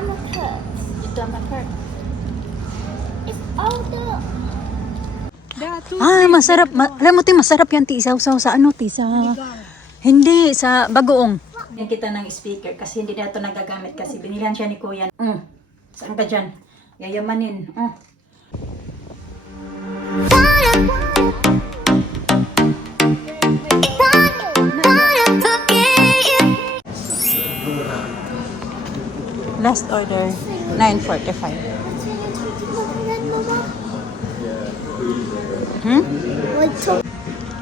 stomach hurts. Your stomach hurts. It's all the... Masarap. Alam mo, masarap yan, isaw-saw sa ano, sa... Hindi, sa bagoong. Yan kita ng speaker kasi hindi na ito nagagamit kasi binilan siya ni Kuya. Saan ka dyan? Yayamanin. Last order, 9:45.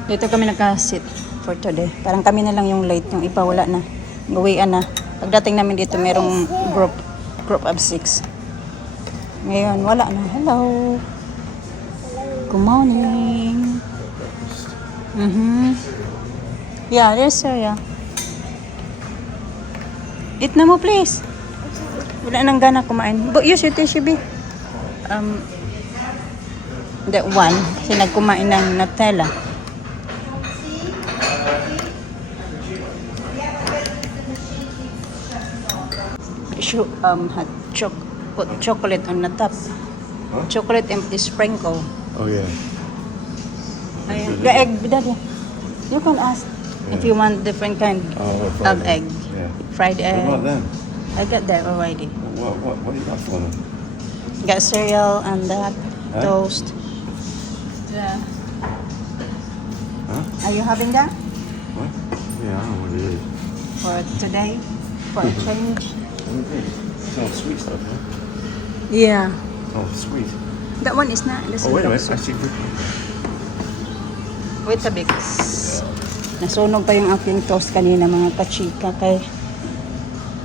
Dito kami nakasit for today. Parang kami na lang yung late, yung iba wala na. Uwian na. Pagdating namin dito, merong group of 6. Ngayon, wala na. Hello. Good morning. Yeah, there's Sarah. Eat na mo, please. Wala nang gana kumain. But use your tissue, be. That one, kasi nagkumain ng Nutella. Put chocolate on the top. Huh? Chocolate and sprinkle. Oh yeah. The egg, Daddy. You can ask if you want different kind of egg. Yeah. Fried egg. What about them? I got that already. What do you got for them? Got cereal and that toast. Yeah. Huh? Are you having that What? Yeah, I don't know what it is. for today? For a change? It's all sweet stuff, huh? Yeah. Oh, sweet. That one is not. This Oh, wait a minute. is I see. wait a bit. Nasunog pa yung aking toast kanina mga kachika kay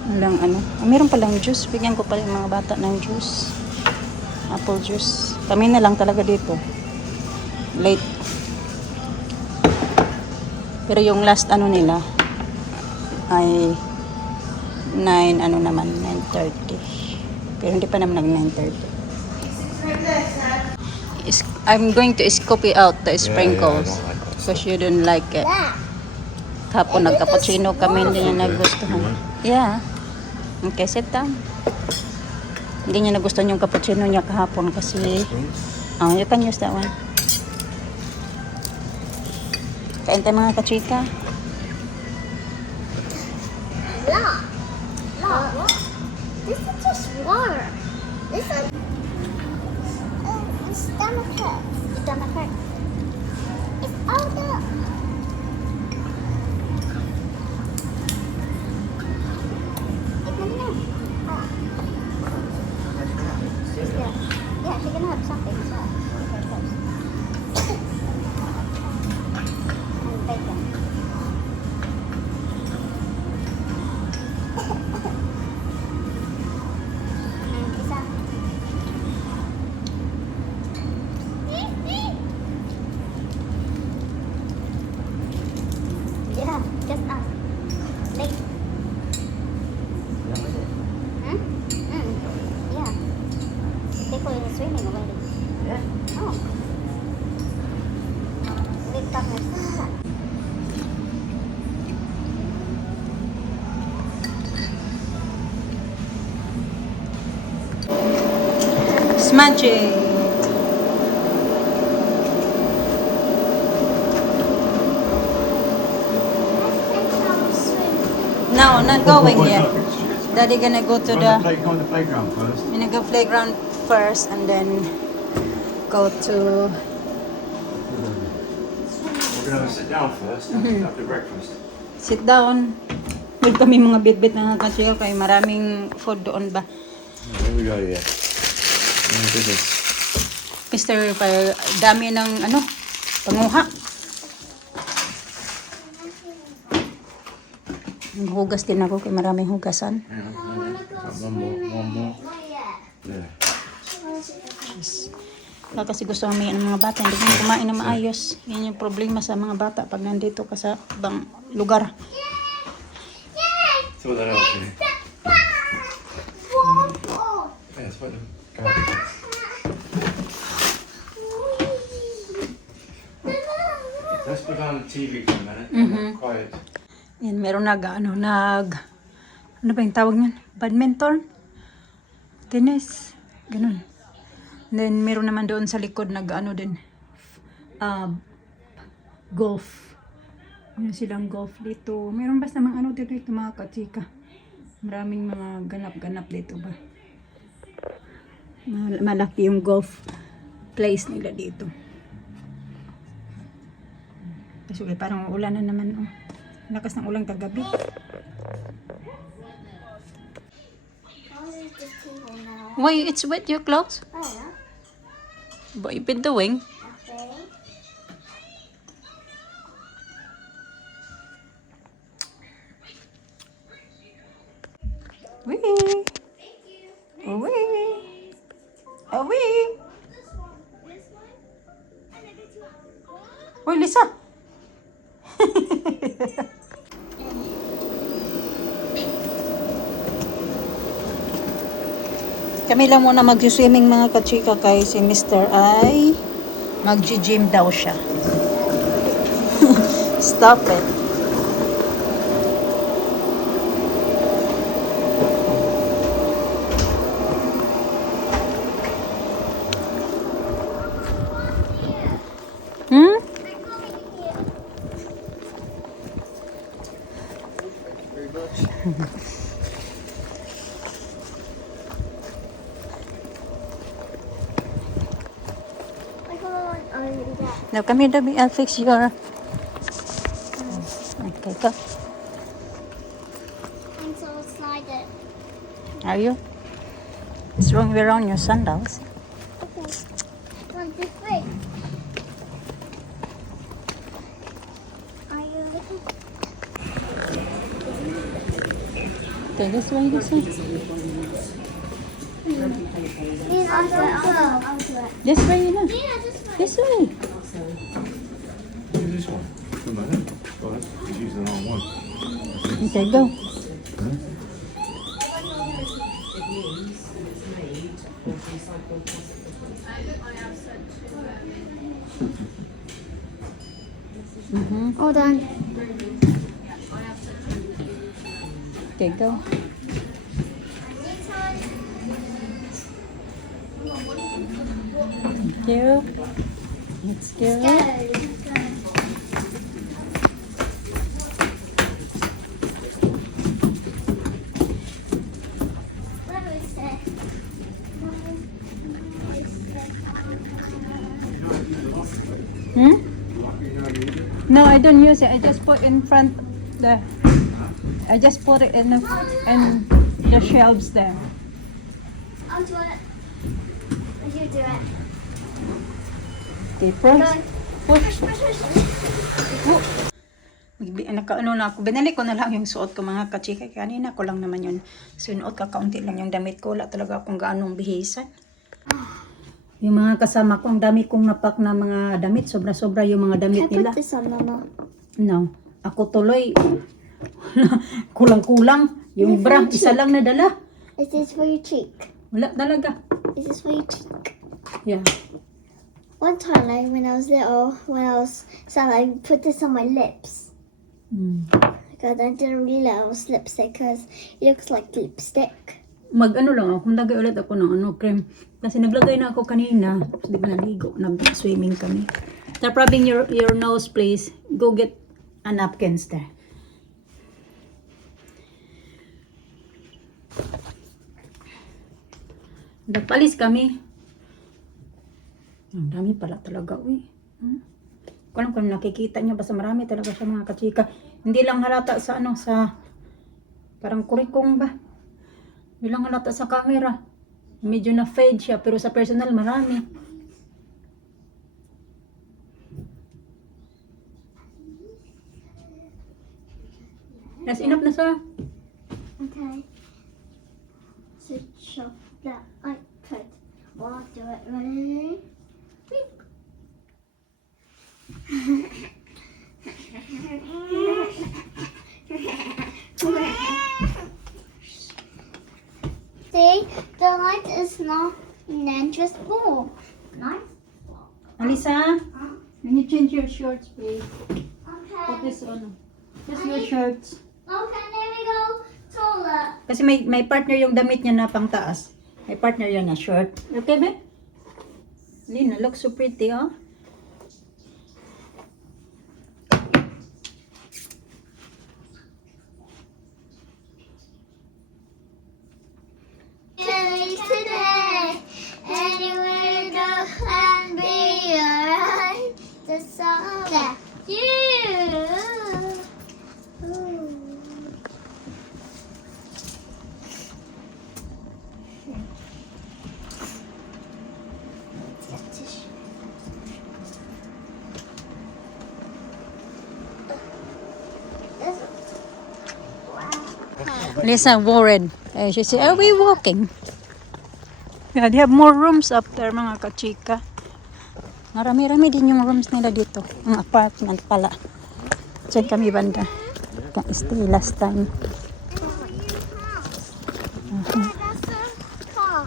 walang ano. Meron palang juice. Bigyan ko pa yung mga bata ng juice. Apple juice. Kami na lang talaga dito. Late. Pero yung last ano nila ay 9:30. Pero hindi pa naman nag 9:30. I'm going to scoop it out the sprinkles. I don't like that Because you don't like it. Kapon nag-cappuccino kami, hindi niya nagustuhan. Yeah. Okay, sit down. Hindi niya nagustuhan yung cappuccino niya kahapon kasi you can use that one. Kain tayo mga kachika. Look. This is just water. This is... stomach hurts. Your stomach hurts. It's all the... Yeah, she's gonna have something. So. And bacon. Isa. Yeah, just us. Late. Yeah. People are swimming already. Yeah. Oh. Late comers. Smudging. No, not going yet. Daddy gonna go to the playground first. gonna go playground first and then go to We're gonna sit down first and have the breakfast. sit down. With kami mga bit-bit na kachika kay maraming food doon ba. Here we go, yeah. Oh, goodness. Mr. Dami ng panguha. Hugas din ako kay maraming hugasan. One more. Yeah. Kasi gusto kami ng mga bata, hindi kami kumain na maayos. Yan yung problema sa mga bata pag nandito ka sa ibang lugar. Throw that out there. Yeah, it's fine. Go ahead. Let's put on the TV for a minute. Quiet. Yan, meron ano ba yung tawag niyan? Badminton? Tennis. Ganun. Then, meron naman doon sa likod nag-ano din. Golf. Meron silang golf dito. Meron basta mga ano dito mga kachika. Maraming mga ganap-ganap dito ba. Malaki yung golf place nila dito. Kasi parang ulan na naman. Oh. Lakas ng ulan kagabi. Why it's wet your clothes? But you've been doing? Wee! Away! Away! Uy, Lisa! Kami lang muna mag-swimming mga kachika kay si Mr. ay mag-gym daw siya. Stop it. Hmm? Now come here, Debbie. I'll fix your... Okay, go. I'm so excited. Are you? It's wrong way around your sandals. Okay. One, two, three. Are you looking? Okay, this way, this way. Please, I'll do it. This way, you know. Yeah, this way. This way. Who's this one? From my head. Oh, that's he's using the wrong one. Okay, go. Hold on. Okay, go. Thank you. Let's go. Hmm? No, I don't use it. I just put in front the. I just put it in the shelves there. I'll do it. You do it. Okay, press. Push, push, push. Nakaano na ako. Binalik ko na lang yung suot ko mga kachika. Kanina ko lang naman yun. Sinuot ka, kaunti lang yung damit ko. Wala talaga akong gaanong bihisan. Yung mga kasama ko, ang dami kong napak na mga damit. Sobra-sobra yung mga damit Can I nila. put this on, Mama? No. Ako tuloy. Kulang-kulang. Yung Is it bra, for your isa cheek? lang nadala. Is this for your cheek? Wala talaga. Is this for your cheek? Yeah. One time, like when I was little, when I was sad, I put this on my lips. Because I didn't realize it was lipstick because it looks like lipstick. Mag-ano lang ako. Lagay ulit ako ng cream. Kasi naglagay na ako kanina. Tapos di ba naligo? Nag-swimming kami. Stop rubbing your nose, please. Go get a napkins there. Nagpalis kami. Ang dami pala talaga, uy. Kung nakikita niyo, basta marami talaga siya mga kachika. Hindi lang halata sa sa parang kurikong ba? Hindi lang halata sa camera. Medyo na fade siya, pero sa personal marami. That's enough na sa. Okay. So chop that I put. I'll do it. Ready? See, the light is not just full. Nice. Alisa, can you change your shorts, please? Okay. Put this on. Just your shorts. Okay, there we go. Toilet. Kasi may partner yung damit niya na pang taas. My partner yan na short. Okay, babe? Lina, look so pretty, oh. Today, anywhere go and be alright. The song that you. Lisa worried. She said, are we walking? Yeah, they have more rooms up there, mga kachika. Marami-rami din yung rooms nila dito. Ang apartment pala. Diyan kami banda. Ka-stay last time. That's the car.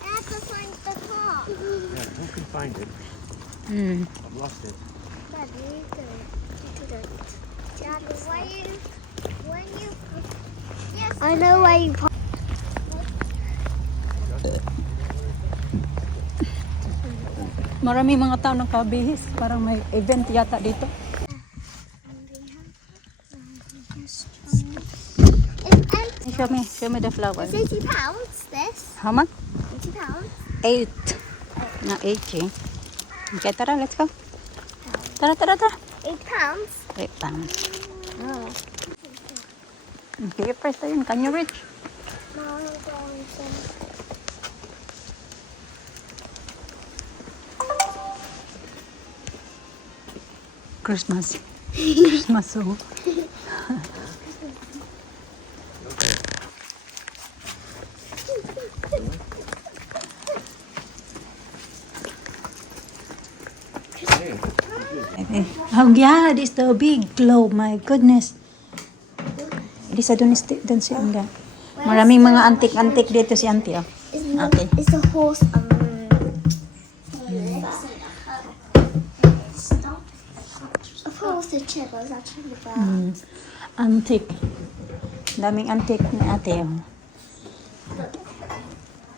I have to find the car. Yeah, who can find it? Hmm. I've lost it. Daddy, you couldn't. Daddy, when you, yes. I know why you. Marami mga tao ng kabihis. Parang may event yata dito. Show me the flower. It's £80, this. How much? £80. 8. Na 80. Okay, tara, let's go. Tara. £8. 8 pounds. Oh. Okay, first ayun. Can you reach? No, I'm going to. Christmas. Christmas, oh. Oh yeah, this is the big globe. My goodness. Lisa, don't si Anga. Maraming mga antik-antik dito si Auntie, oh. Okay. It's a horse. Of course, the chair was actually about. Antik. Daming antik ni ate, oh.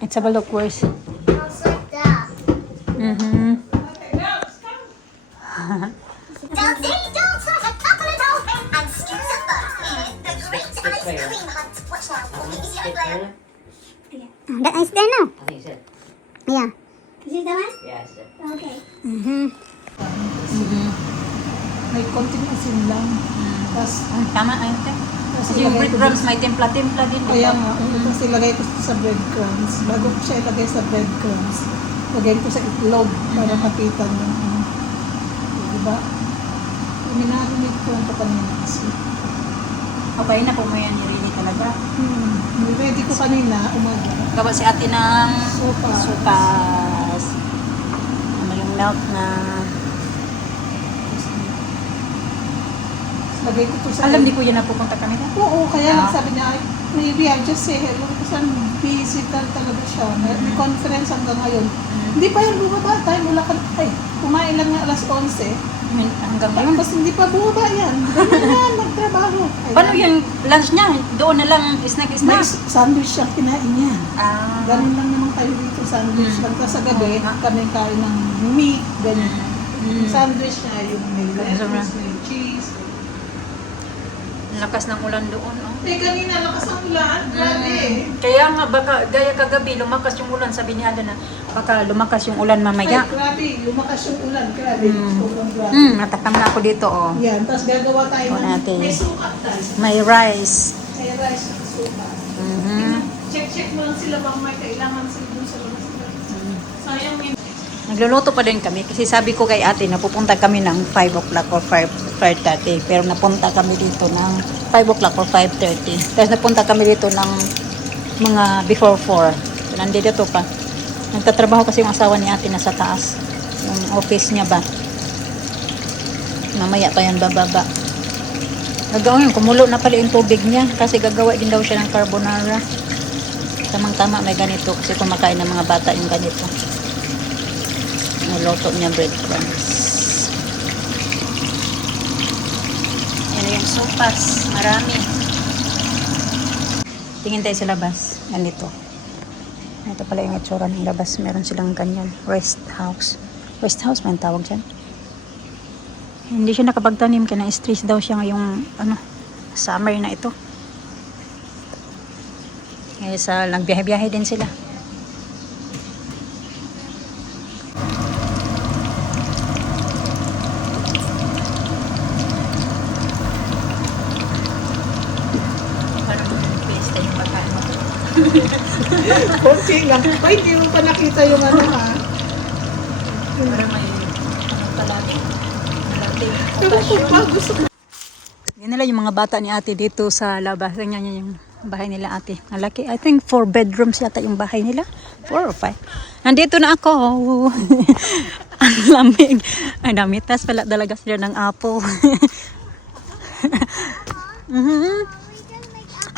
Let's have a look, where's... It's like that. Mm-hmm. Dancing dance like a couple of old men and skins of fur in the great ice cream hunt. Watch now for me. Is it player? That is there now. I think it's it. Yeah. Is it that one? Yeah, it's it. Okay. May konting asin lang. Tapos, Tama, ate. Yung breadcrumbs may timpla-timpla din. kaya nga, tapos ilagay ko sa breadcrumbs. Bago ko siya ilagay sa breadcrumbs, lagay ko sa itlog para kapitan ng ano. Diba? Minarinate ko ang kanina kasi. Okay na po mo yan nirili talaga. Ready ko kanina, umaga. Gawa si ate ng Sopas. sopas. Ano yung milk na... Lagay ko to sa... Alam, di ko yun napupunta kami na. Oo, kaya Ah. lang sabi niya, "Ay, maybe I'll just say hello." Kasi busy talaga siya. May conference hanggang ngayon. Hindi pa yan bumaba tayo mula ka. Ay, kumain lang nga alas 11. Hanggang ngayon. Tapos hindi pa bumaba yan. Ganyan yan, nagtrabaho. Paano yung lunch niya? Doon na lang, May snack-snack? sandwich siya kinain niya. Ah. Ganun lang naman tayo dito, sandwich lang. Tapos sa gabi, kami kain ng meat, ganyan. Yung sandwich niya, yung may lettuce, may cheese. Lakas ng ulan doon, oh. Eh, kanina lakas ang ulan. Grabe. Kaya nga, baka, gaya kagabi, lumakas yung ulan. Sabi niya na, baka lumakas yung ulan mamaya. Ay, grabe. Lumakas yung ulan. Grabe. Sobrang grabe. Natakam na ako dito, oh. Yan, tapos gagawa tayo Ito natin. may sukat tayo. May rice. May rice at sukat. Check mo lang sila bang may kailangan sila dun sa labas. Sayang yun. Nagluluto pa din kami kasi sabi ko kay ate na pupunta kami ng 5 o'clock or 5:30. Pero napunta kami dito ng 5 o'clock or 5:30. Tapos napunta kami dito ng mga before 4. So, nandito pa. Nagtatrabaho kasi yung asawa ni ate nasa taas. Yung office niya ba. Mamaya pa yan bababa. Gagawin, kumulo na pala yung tubig niya kasi gagawa din daw siya ng carbonara. Tamang-tama may ganito kasi kumakain ng mga bata yung ganito. Niloto niya breadcrumbs. Yan yung sopas. Marami. Tingin tayo sa labas. Ganito. Ito pala yung itsura ng labas. Meron silang ganyan. Rest house. Rest house man tawag dyan. Hindi siya nakapagtanim kaya na-stress daw siya ngayong summer na ito. Kaya sa nagbiyahe-biyahe din sila. Konti lang. Ay, hindi mo pa nakita yung ano ha. Para may talati. Pero kung pa gusto ko. Yan nila yung mga bata ni ate dito sa labas. Ganyan yung bahay nila ate. Malaki. I think 4 bedrooms yata yung bahay nila. 4 or 5. Nandito na ako. Ang lamig. Ang damitas pala talaga sila ng apple.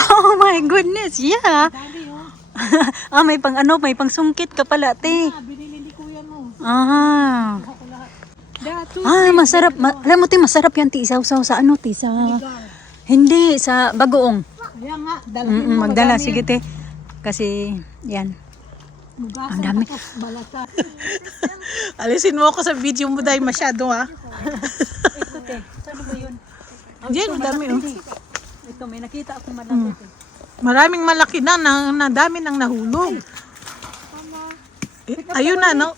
Oh my goodness. Yeah. May pang sungkit ka pala ate. Binili ni kuya mo. Ah. Dato. Masarap. Alam mo, te, masarap yan, ti. Isaw-saw sa sa... Hindi, sa bagoong. Kaya nga, dalhin mo. Magdala, madami sige, yan. te. Kasi, yan. Mugasan Ang dami. pa to, balata. Alisin mo ako sa video mo dahil masyado ha. Ito, te. Saan ba yun? Diyan, ang dami oh. Ito, may nakita akong malaki. Maraming malaki na dami nang nahulog. Ayun na, no?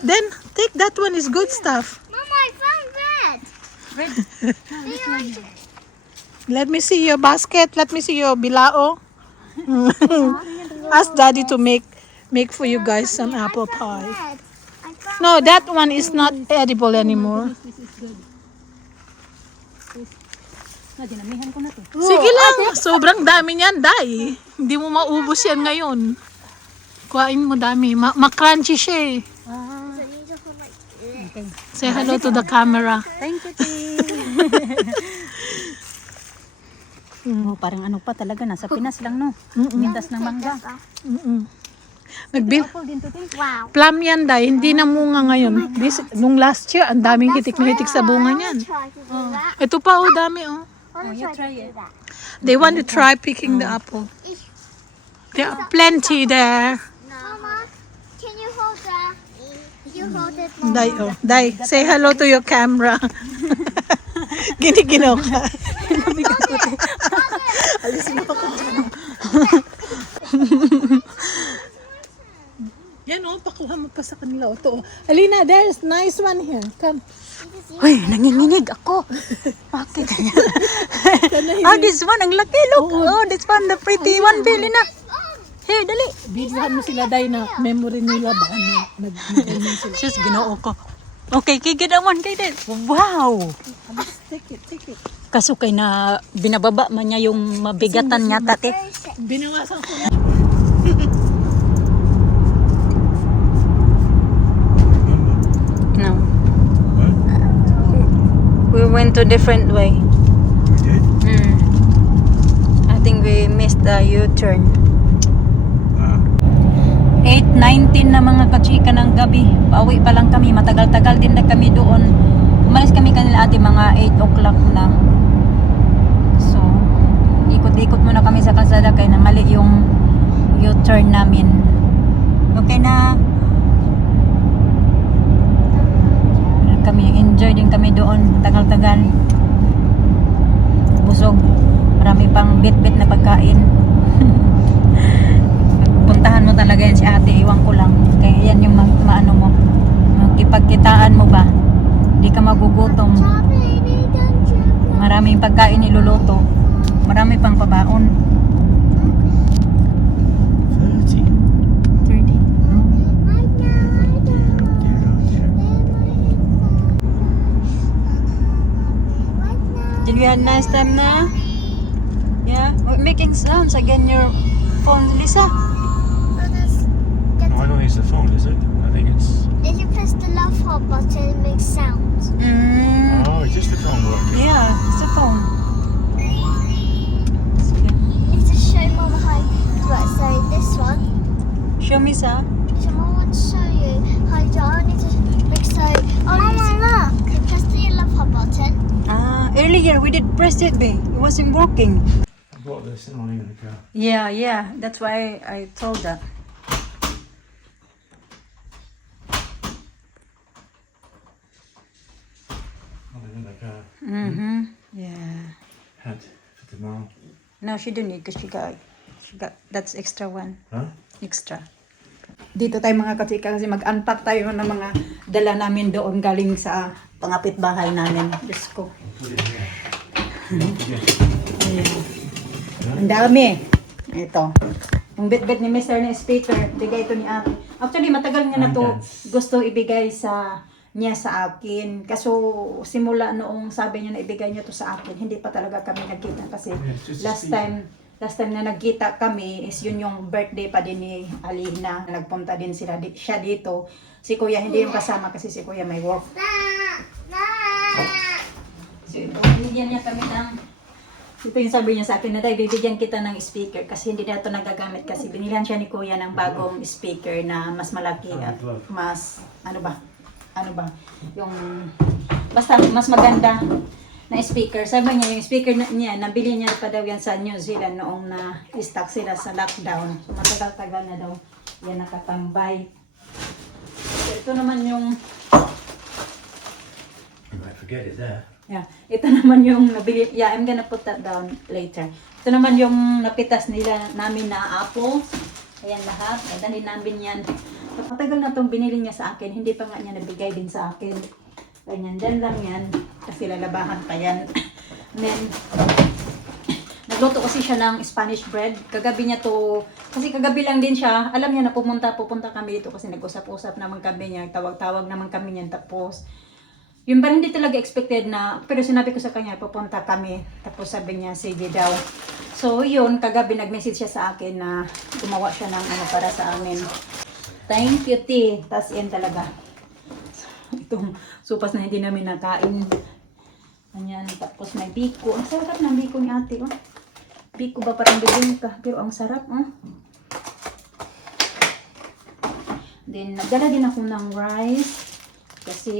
Then, take that one is good stuff. Mama, I found red. Red. Let me see your basket. Let me see your bilao. Ask daddy to make for you guys some apple pie. Red. I found No, that one is not edible anymore. Dinamihan ko na to. Sige lang, sobrang dami niyan, Day. Hindi mo maubos yan ngayon. Kuhain mo dami. Ma-crunchy siya eh. so you just put like Okay. Say hello to the camera. Thank you, te. Parang ano pa talaga, nasa Pinas lang, no? Mintas ng mangga. Nagbil Apple din to, te. wow. plum yan, Day. Hindi na munga ngayon. Nung last year, ang daming hitik na hitik sa bunga niyan. Try to do that. Ito pa, oh, dami, oh. I you wanna try try to it. do that. They want to try picking the apple. There are plenty there. Mama, can you hold that? You hold it, Mama. Day, oh. Day, say hello to your camera. Giniginaw ka. Alisin mo ako dyan. Yan, oh. Pakuha mo pa sa kanila. Oh, to, oh. Alina, there's nice one here. Come. Uy, nanginginig ako. Bakit? This one, ang laki. Look. Oh, this one, the pretty one. Bili na. Hey, dali. Videohan mo sila, Day, na memory nila ba? Nag-memory sila. Sus, ginoo ko. Okay, kaya that one, kaya that. Wow. Take it. Kaso kay na binababa man niya yung mabigatan niya, tate. Binawasan ko na. No. We went to different way. We did? I think we missed the U-turn. Ah. 8:19 na mga kachika ng gabi. Pauwi pa lang kami. Matagal-tagal din na kami doon. Umalis kami kanila ate mga 8 o'clock na. So, ikot-ikot muna kami sa kalsada kaya na mali yung U-turn namin. Okay na. Kami, enjoy din kami doon. Tagal-tagal. Busog. Marami pang bit-bit na pagkain. Puntahan mo talaga yan si ate, iwan ko lang. Kaya yan yung maano mo. Magkipagkitaan mo ba? Hindi ka magugutom. Maraming pagkain niluluto. Marami pang pabaon. 30. 30. Did we have a nice time na? Yeah? We're making sounds again your phone, Lisa. No, I don't think it's the phone, is it? I think it's... If you press the love hot button, it makes sounds. Oh, it's just the phone working. Yeah, it's a phone. Need to show Mama how to work. So this one. Show me, Sa. So Mama want to show you how you do. I need to make so. Mama, look. You press the love hot button. Earlier we did press it, babe. It wasn't working. I bought this in the car. Yeah. That's why I told that. Mm-hmm. Yeah. Hat for tomorrow. No, she didn't need because she got, that's extra one. Huh? Extra. Dito tayo mga katika kasi mag-unpack tayo ng mga dala namin doon galing sa pangapit bahay namin. Diyos ko. Put it here. Ayan. Ang dami. Ito. Yung bit-bit ni Mr. na speaker, bigay ito ni Ate. Actually, matagal nga na to gusto ibigay niya sa akin. Kaso simula noong sabi niya na ibigay niya to sa akin, hindi pa talaga kami nagkita kasi last time na nagkita kami is yun yung birthday pa din ni Alina. Nagpunta din siya dito. Si Kuya hindi yung kasama kasi si Kuya may work. So ito, bigyan niya kami ito yung sabi niya sa akin na tayo, bibigyan kita ng speaker kasi hindi na ito nagagamit kasi binilihan siya ni Kuya ng bagong speaker na mas malaki at mas, ano ba, yung, basta mas maganda na speaker. Sabi niya, yung speaker niya, nabili niya pa daw yan sa New Zealand noong na-stock sila sa lockdown. So matagal-tagal na daw yan nakatambay. So, ito naman yung, You might forget it there. yeah, ito naman yung nabili, yeah, I'm gonna put that down later. Ito naman yung napitas namin na apple. Ayan lahat, nadali namin yan. Matagal na itong binili niya sa akin, hindi pa nga niya nabigay din sa akin. Ganyan, dyan lang yan. Kasi lalabahan pa yan. And then, nagluto kasi siya ng Spanish bread. Kagabi niya to, kasi kagabi lang din siya. Alam niya na pupunta kami dito kasi nag-usap-usap naman kami niya. Tawag-tawag naman kami niyan. Tapos, yung parang hindi talaga expected na, pero sinabi ko sa kanya, pupunta kami. Tapos sabi niya, sige daw. So, yun, kagabi nag-message siya sa akin na gumawa siya ng ano para sa amin. Thank you, T. Tas yan talaga. Itong supas na hindi namin nakain. Ayan, tapos may biko. Ang sarap ng biko ni ate, oh. Biko ba parang bibingka, pero ang sarap, oh. Then, nagdala din ako ng rice. Kasi,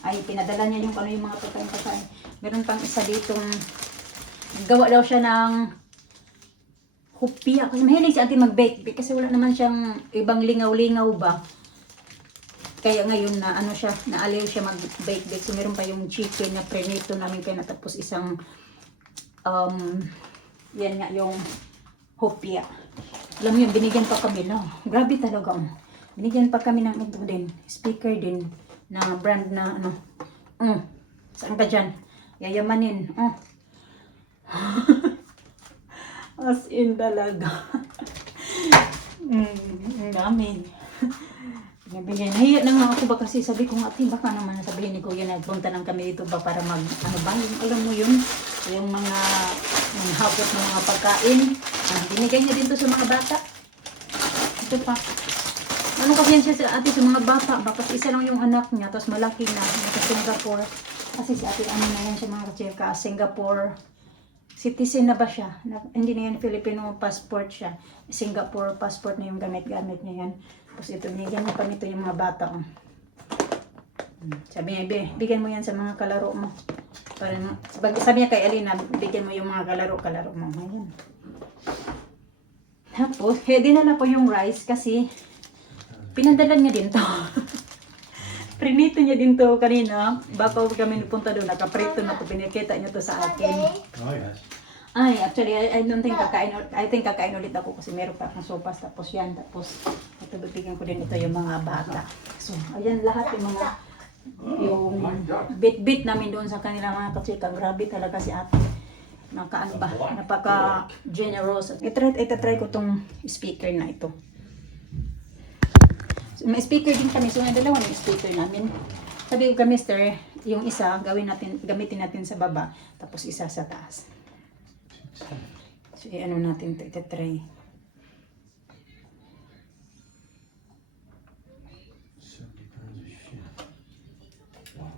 ay, pinadala niya yung ano yung mga pagkain. Meron pang isa ditong, gawa daw siya ng hupia. Kasi mahilig si ate mag-bake. Kasi wala naman siyang ibang lingaw-lingaw ba. Kaya ngayon na ano siya, naaliw siya mag-bake. So meron pa yung chicken na prenito namin kaya tapos isang yan nga yung hopia. Alam mo yun, binigyan pa kami na. Grabe talaga. Binigyan pa kami ng ito din, speaker din na brand na ano. Saan ka dyan? Yayamanin. As in talaga. Ang dami. Nabigay. Nahiya na nga ako ba kasi sabi ko nga, baka naman sabihin ni Kuya na punta lang kami dito ba para mag, ano ba, yung, alam mo yun, yung mga hapot ng mga pagkain. Binigay niya din to sa mga bata. Ito pa. Ano kasi yan siya sa ate sa mga bata, baka isa lang yung anak niya, tapos malaki na, sa Singapore. Kasi si ate, ano na yan siya mga kachirka, Singapore. Citizen na ba siya? Hindi na yan Filipino passport siya. Singapore passport na yung gamit-gamit niya yan. Tapos ito, binigyan niya pa nito yung mga bata. Sabi niya, bigyan mo yan sa mga kalaro mo. Sabi niya kay Alina, bigyan mo yung mga kalaro mo. Ayan. Tapos, dinala ko yung rice kasi pinadala niya din to. Prinito niya din to kanina. Bago kami nagpunta doon, nakaprito na to. Pinikita niya to sa akin. Oh, yes. Ay, actually, I don't think kakain ulit ako kasi meron pa akong sopas. Tapos yan, tapos ito bibigyan ko din ito yung mga bata. So, ayan lahat yung mga yung bit-bit namin doon sa kanila mga katsika. Grabe talaga si ate. Nakaano ba? Napaka-generous. Itatry ko tong speaker na ito. So, may speaker din kami. So, dalawa yung speaker namin. Sabi ko kami, mister, yung isa gamitin natin sa baba. Tapos isa sa taas. So, ano natin ito, itatry. £70 of shit. Wow.